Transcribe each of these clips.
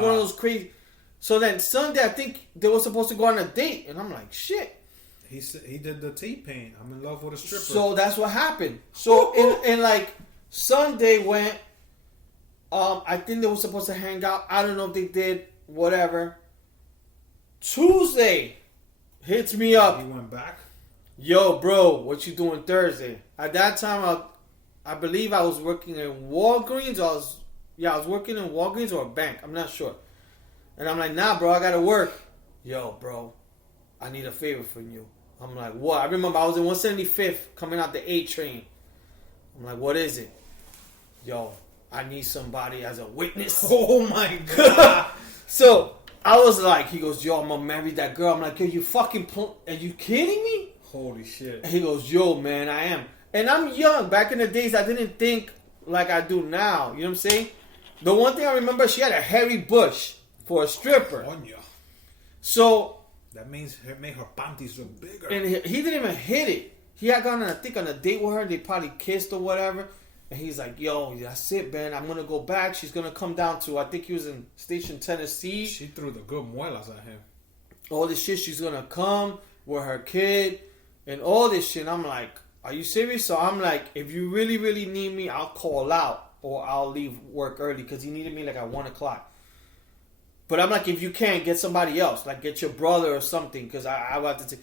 one of those crazy. So then Sunday, I think they were supposed to go on a date, and I'm like, shit. He said he did the T-Pain. I'm in love with a stripper. So that's what happened. So in like Sunday went. I think they were supposed to hang out. I don't know if they did. Whatever. Tuesday hits me up. He went back. Yo, bro, what you doing Thursday? At that time, I believe I was working in Walgreens. I was working in Walgreens or a bank. I'm not sure. And I'm like, nah, bro, I gotta work. Yo, bro, I need a favor from you. I'm like, what? I remember I was in 175th coming out the A train. I'm like, what is it? Yo, I need somebody as a witness. Oh my God. So I was like, he goes, yo, I'm gonna marry that girl. I'm like, yo, you fucking, are you kidding me? Holy shit. And he goes, yo, man, I am. And I'm young. Back in the days, I didn't think like I do now. You know what I'm saying? The one thing I remember, she had a hairy bush for a stripper. Coño. So. That means it made her panties look bigger. And he didn't even hit it. He had gone, I think, on a date with her. They probably kissed or whatever. And he's like, yo, that's it, man. I'm going to go back. She's going to come down to, I think he was in Station, Tennessee. She threw the good muelas at him. All this shit. She's going to come with her kid and all this shit. And I'm like, are you serious? So I'm like, if you really, really need me, I'll call out or I'll leave work early because he needed me like at 1 o'clock. But I'm like, if you can't, get somebody else. Like, get your brother or something. Because I have to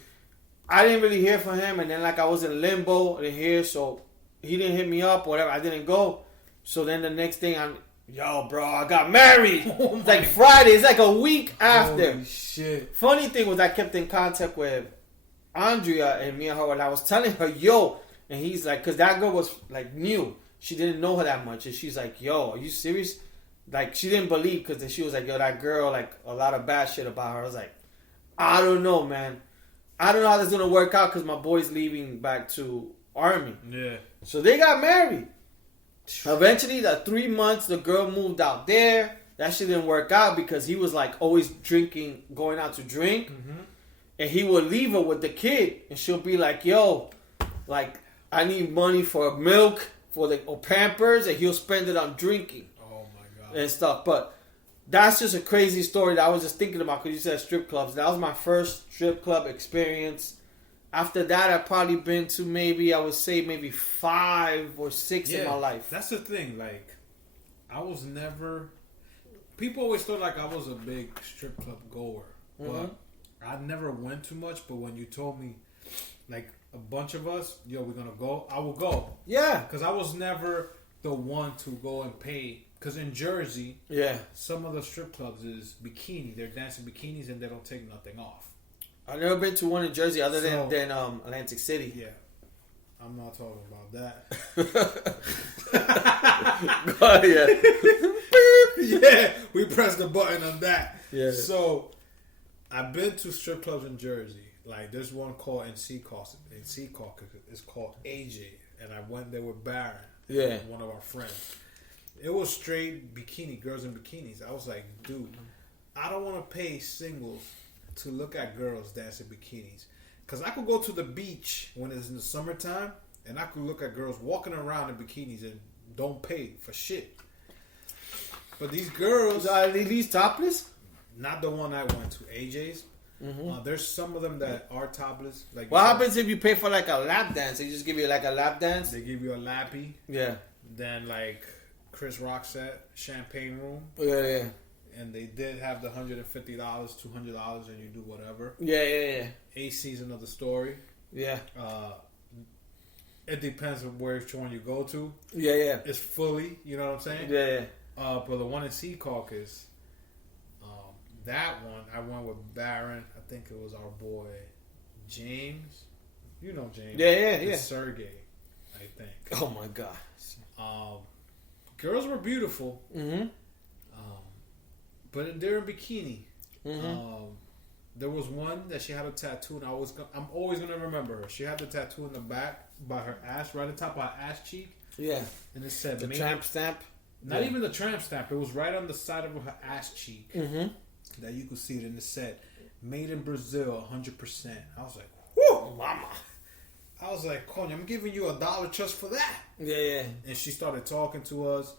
I didn't really hear from him. And then, like, I was in limbo. I didn't hear. So, he didn't hit me up or whatever. I didn't go. So, then the next thing, yo, bro, I got married. It's like Friday. It's like a week after. Holy shit. Funny thing was I kept in contact with Andrea and me and her. And I was telling her, yo. And he's like, because that girl was, like, new. She didn't know her that much. And she's like, yo, are you serious? Like, she didn't believe because then she was like, yo, that girl, like, a lot of bad shit about her. I was like, I don't know, man. I don't know how this is going to work out because my boy's leaving back to Army. Yeah. So they got married. Eventually, the 3 months, the girl moved out there. That shit didn't work out because he was, like, always drinking, going out to drink. Mm-hmm. And he would leave her with the kid. And she'll be like, yo, like, I need money for milk, for the or Pampers. And he'll spend it on drinking. And stuff, but that's just a crazy story that I was just thinking about because you said strip clubs. That was my first strip club experience. After that, I've probably been to maybe 5 or 6 in my life. That's the thing. Like, I was never. People always thought like I was a big strip club goer, but I never went too much. But when you told me, like a bunch of us, yo, we're gonna go, I will go. Yeah, because I was never the one to go and pay. Because in Jersey, some of the strip clubs is bikini. They're dancing bikinis and they don't take nothing off. I've never been to one in Jersey other than Atlantic City. Yeah. I'm not talking about that. Oh, yeah. Yeah, we pressed the button on that. Yeah. So, I've been to strip clubs in Jersey. Like, there's one called in Seacock. It's called AJ. And I went there with Baron. Yeah. One of our friends. It was straight bikini, girls in bikinis. I was like, dude, I don't want to pay singles to look at girls dancing bikinis. Because I could go to the beach when it's in the summertime, and I could look at girls walking around in bikinis and don't pay for shit. But these girls... Are these topless? Not the one I went to, AJ's. Mm-hmm. There's some of them that are topless. Like, what happens if you pay for like a lap dance? They just give you like a lap dance? They give you a lappy. Yeah. Then like... Chris Rock set, Champagne Room. Yeah. And they did have the $150, $200, and you do whatever. Yeah. A season of the story. Yeah. It depends on which one you go to. Yeah. It's fully, you know what I'm saying? Yeah. But the one in Seacock is, that one, I went with Baron. I think it was our boy, James. You know James. Yeah. Sergey, I think. Oh, my God. Girls were beautiful, but they're in bikini. There was one that she had a tattoo, and I'm always gonna remember her. She had the tattoo in the back by her ass, right on top of her ass cheek. Yeah, and it said the tramp stamp. Not even the tramp stamp. It was right on the side of her ass cheek that you could see it, and it said "Made in Brazil, 100%." I was like, "Whoa, mama." I was like, Coño, I'm giving you $1 just for that. Yeah. And she started talking to us.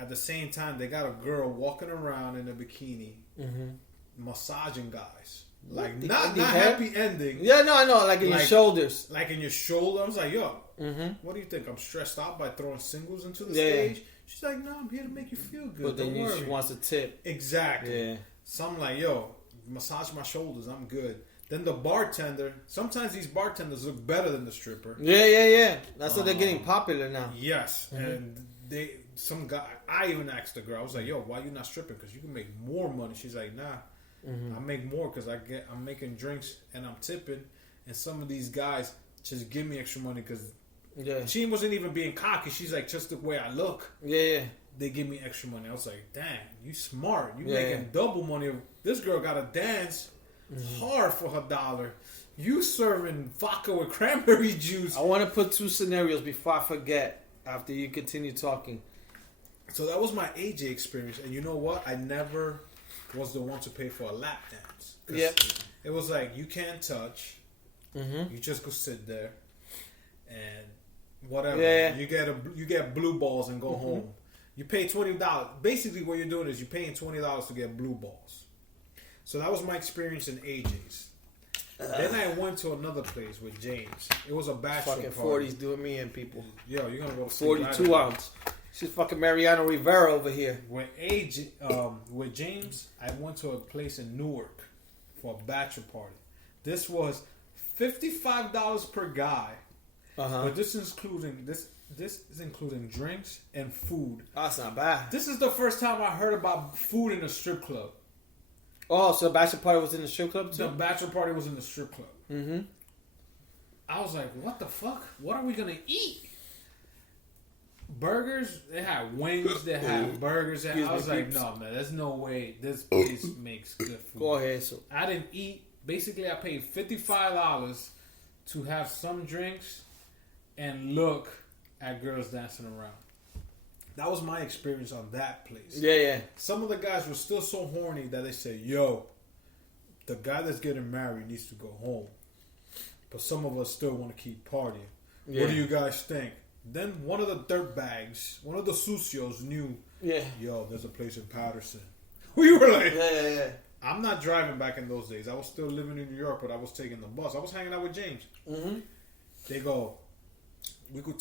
at the same time, they got a girl walking around in a bikini, massaging guys. Like, not happy ending. Yeah, no, I know. Like in your shoulders. Like in your shoulder. I was like, yo, what do you think? I'm stressed out by throwing singles into the stage? She's like, no, I'm here to make you feel good. But then she wants a tip. Exactly. Yeah. So I'm like, yo, massage my shoulders. I'm good. Then the bartender, sometimes these bartenders look better than the stripper. Yeah. That's why they're getting popular now. Yes. And some guy, I even asked the girl, I was like, yo, why you not stripping? Because you can make more money. She's like, nah, I make more because I'm making drinks and I'm tipping. And some of these guys just give me extra money because she wasn't even being cocky. She's like, just the way I look. Yeah. They give me extra money. I was like, damn, you smart. You making double money. This girl got to dance hard for her dollar. You serving vodka with cranberry juice. I want to put 2 scenarios before I forget after you continue talking. So that was my AJ experience. And you know what? I never was the one to pay for a lap dance. Yeah. It was like, you can't touch. You just go sit there. And whatever. Yeah. You get blue balls and go home. You pay $20. Basically what you're doing is you're paying $20 to get blue balls. So that was my experience in AJ's. Then I went to another place with James. It was a bachelor fucking party. 40s doing me in, people. Yo, you're gonna go to 42 ounce. She's fucking Mariano Rivera over here. With with James, I went to a place in Newark for a bachelor party. This was $55 per guy. But this is including drinks and food. That's not bad. This is the first time I heard about food in a strip club. Oh, so the bachelor party was in the strip club too? The bachelor party was in the strip club. I was like, what the fuck? What are we going to eat? Burgers? They had wings. They had burgers. I was like, no, man, there's no way this place makes good food. Go ahead. So I didn't eat. Basically, I paid $55 to have some drinks and look at girls dancing around. That was my experience on that place. Yeah. Some of the guys were still so horny that they said, yo, the guy that's getting married needs to go home. But some of us still want to keep partying. Yeah. What do you guys think? Then one of the dirtbags, one of the sucios knew, yo, there's a place in Patterson. We were like, yeah. I'm not driving back in those days. I was still living in New York, but I was taking the bus. I was hanging out with James. They go, we could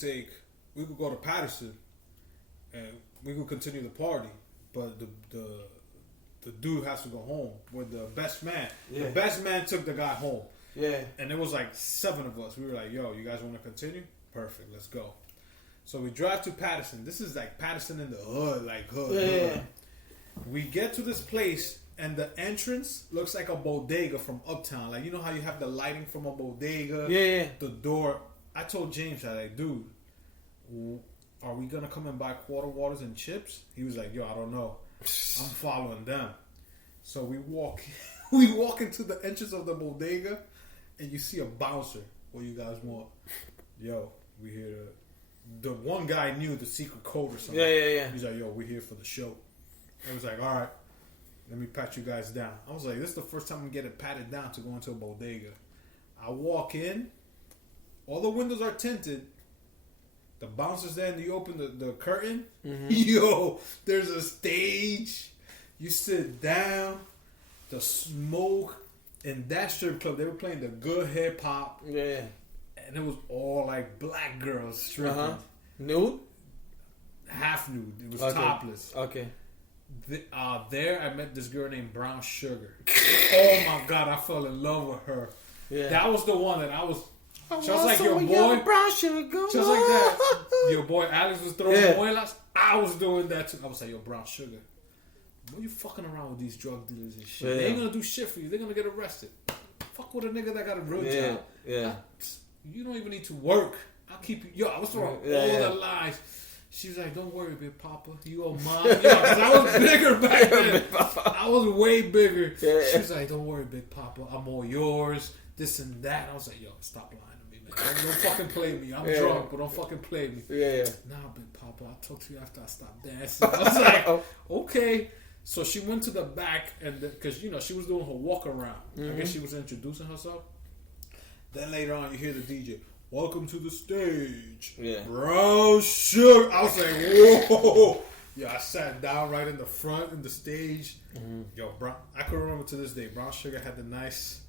go to Patterson and we could continue the party, but the dude has to go home with the best man. The best man took the guy home. Yeah. And it was like 7 of us. We were like, yo, you guys want to continue? Perfect, let's go. So we drive to Patterson. This is like Patterson in the hood, like hood. Yeah. We get to this place and the entrance looks like a bodega from Uptown. Like, you know how you have the lighting from a bodega? Yeah. The door. I told James, I like, dude, are we going to come and buy quarter waters and chips? He was like, yo, I don't know. I'm following them. So we walk into the entrance of the bodega and you see a bouncer. What you guys want? Yo, we here the one guy knew the secret code or something. Yeah. He's like, yo, we're here for the show. I was like, all right, let me pat you guys down. I was like, this is the first time I'm getting patted down to go into a bodega. I walk in, all the windows are tinted. The bouncer's there and you open the curtain. Yo, there's a stage. You sit down, the smoke. In that strip club, they were playing the good hip hop. Yeah. And it was all like black girls stripping. Nude? Half nude. It was topless. Okay. There, I met this girl named Brown Sugar. Oh my God, I fell in love with her. Yeah. That was the one that I was. Just like your boy. Brown Sugar. Just like that. Your boy Alex was throwing muelas. I was doing that too. I was like, yo, Brown Sugar. What are you fucking around with these drug dealers and shit? They ain't gonna do shit for you. They're gonna get arrested. Fuck with a nigga that got a real job. Yeah. You don't even need to work. I'll keep you. Yo, I was throwing all the lies. She was like, don't worry, Big Papa. You owe mom. Because I was bigger back then. I was way bigger. Yeah. She was like, don't worry, Big Papa. I'm all yours. This and that. I was like, yo, stop lying to me, man. Don't fucking play me. I'm drunk, but don't fucking play me. Yeah. Nah, Big Papa. I'll talk to you after I stop dancing. I was like, okay. So she went to the back, and because she was doing her walk around. I guess she was introducing herself. Then later on, you hear the DJ, "Welcome to the stage, Brown Sugar." I was like, "Whoa, Yeah, I sat down right in the front in the stage. Mm-hmm. Yo, I can remember to this day. Brown Sugar had the nice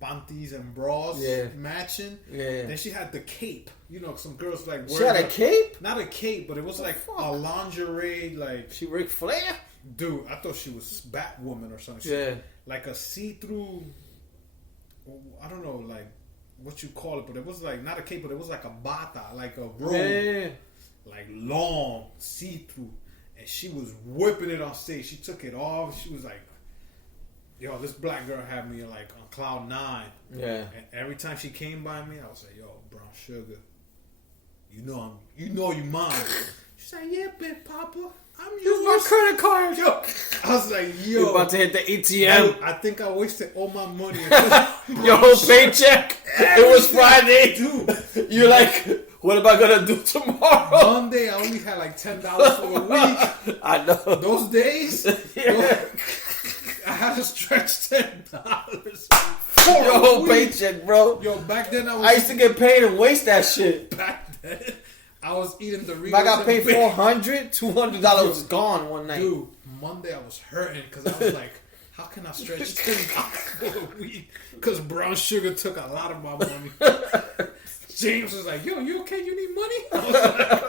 panties and bras matching. Yeah. Then she had the cape. You know, some girls like wear. She had a cape? Not a cape, but it was like a lingerie. Like she Ric Flair? Dude, I thought she was Batwoman or something. Yeah. Like a see-through. I don't know, like what you call it, but it was like not a cape, but it was like a bata, like a robe. Yeah. Like long, see-through, and she was whipping it on stage. She took it off. She was like, "Yo, this black girl had me like on cloud 9." Yeah. And every time she came by me, I was like, "Yo, Brown Sugar, you know you mine." She's like, "Yeah, Big Papa, I'm yours." Use my credit card. Yo, I was like, "Yo, you about to hit the ATM?" Dude, I think I wasted all my money. Your whole paycheck. It was Friday, dude. You're like, what am I gonna do tomorrow? Monday, I only had like $10 for a week. I know. Those days, I had to stretch $10 for your whole paycheck, bro. Yo, back then I used to get paid and waste that shit. Back then, I was eating Doritos. If I got paid $200 was gone one night. Dude, Monday I was hurting because I was like, how can I stretch $10 for a week? Because Brown Sugar took a lot of my money. James was like, "Yo, you okay? You need money?" I was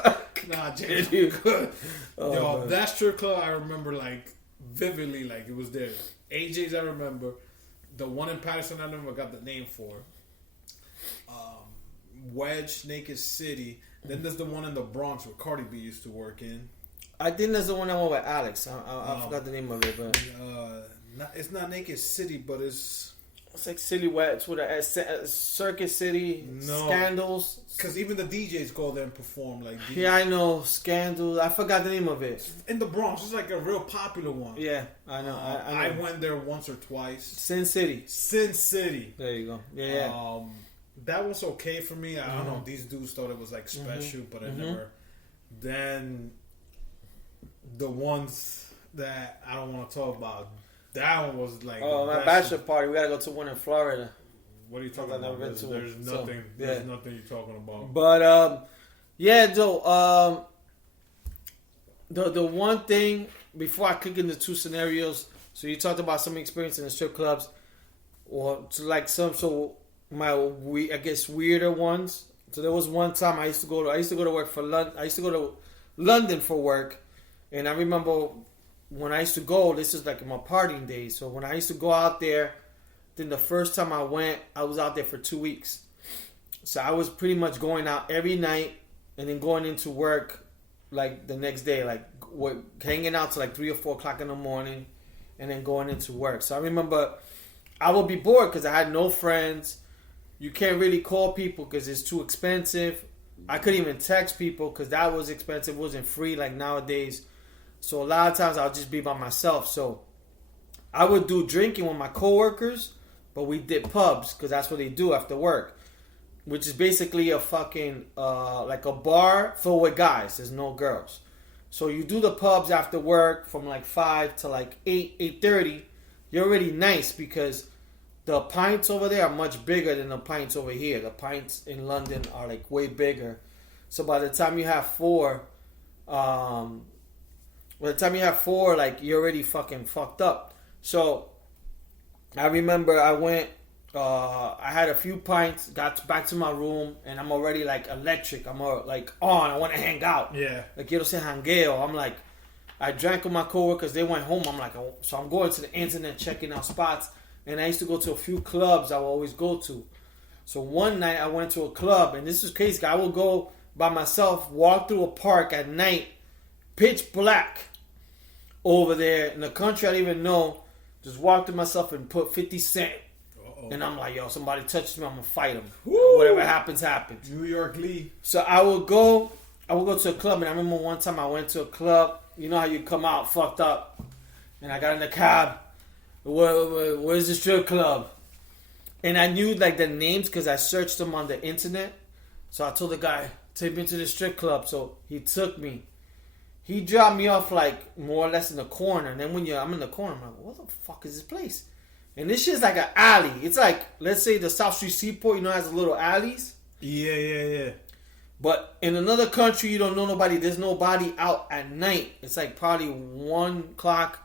like, "Nah, James, I'm good." Yo, man. That strip club I remember like vividly, like it was there. AJ's I remember. The one in Patterson I never got the name for. Wedge, Naked City. Then there's the one in the Bronx where Cardi B used to work in. I think that's the one I went with Alex. I forgot the name of it, but it's not Naked City, but it's like Silhouettes with a Circus City, Scandals. Because even the DJs go there and perform like DJs. Yeah, I know. Scandals. I forgot the name of it. In the Bronx. It's like a real popular one. Yeah, I know. I went there once or twice. Sin City. There you go. Yeah. That was okay for me. I don't know. These dudes thought it was like special, but I never. Then the ones that I don't want to talk about. That one was like my bachelor party. We gotta go to one in Florida. What are you talking about? There's nothing. There's nothing you're talking about. But yeah, Joe. The one thing before I click into two scenarios. So you talked about some experience in the strip clubs, or to like some I guess weirder ones. So there was one time I used to go to work for London. I used to go to London for work, and I remember. When I used to go, this is like in my partying days. So when I used to go out there, then the first time I went, I was out there for 2 weeks. So I was pretty much going out every night and then going into work like the next day, like hanging out till like 3 or 4 o'clock in the morning and then going into work. So I remember I would be bored because I had no friends. You can't really call people because it's too expensive. I couldn't even text people because that was expensive. It wasn't free like nowadays. So a lot of times I'll just be by myself. So I would do drinking with my coworkers, but we did pubs because that's what they do after work, which is basically a fucking like a bar filled with guys. There's no girls. So you do the pubs after work from like 5 to like 8:30. You're already nice because the pints over there are much bigger than the pints over here. The pints in London are like way bigger. So by the time you have four, like you're already fucking fucked up. So I remember I went, I had a few pints, got back to my room, and I'm already like electric. I'm like on. I want to hang out. Yeah. Like quiero ser jangueo. I'm like, I drank with my coworkers. They went home. I'm like, oh. So I'm going to the internet checking out spots, and I used to go to a few clubs I would always go to. So one night I went to a club, and this is crazy. I would go by myself, walk through a park at night, pitch black. Over there in the country I didn't even know, just walked to myself and put 50 Cent. And I'm like, yo, somebody touches me, I'm gonna fight him. Whatever happens, happens. New York Lee. So I would go to a club, and I remember one time I went to a club. You know how you come out fucked up, and I got in the cab. Where's the strip club? And I knew like the names because I searched them on the internet. So I told the guy, take me to the strip club. So he took me. He dropped me off like more or less in the corner. And then I'm in the corner, I'm like, what the fuck is this place? And this shit's like an alley. It's like, let's say the South Street Seaport, you know, has the little alleys. Yeah. But in another country, you don't know nobody. There's nobody out at night. It's like probably 1 o'clock,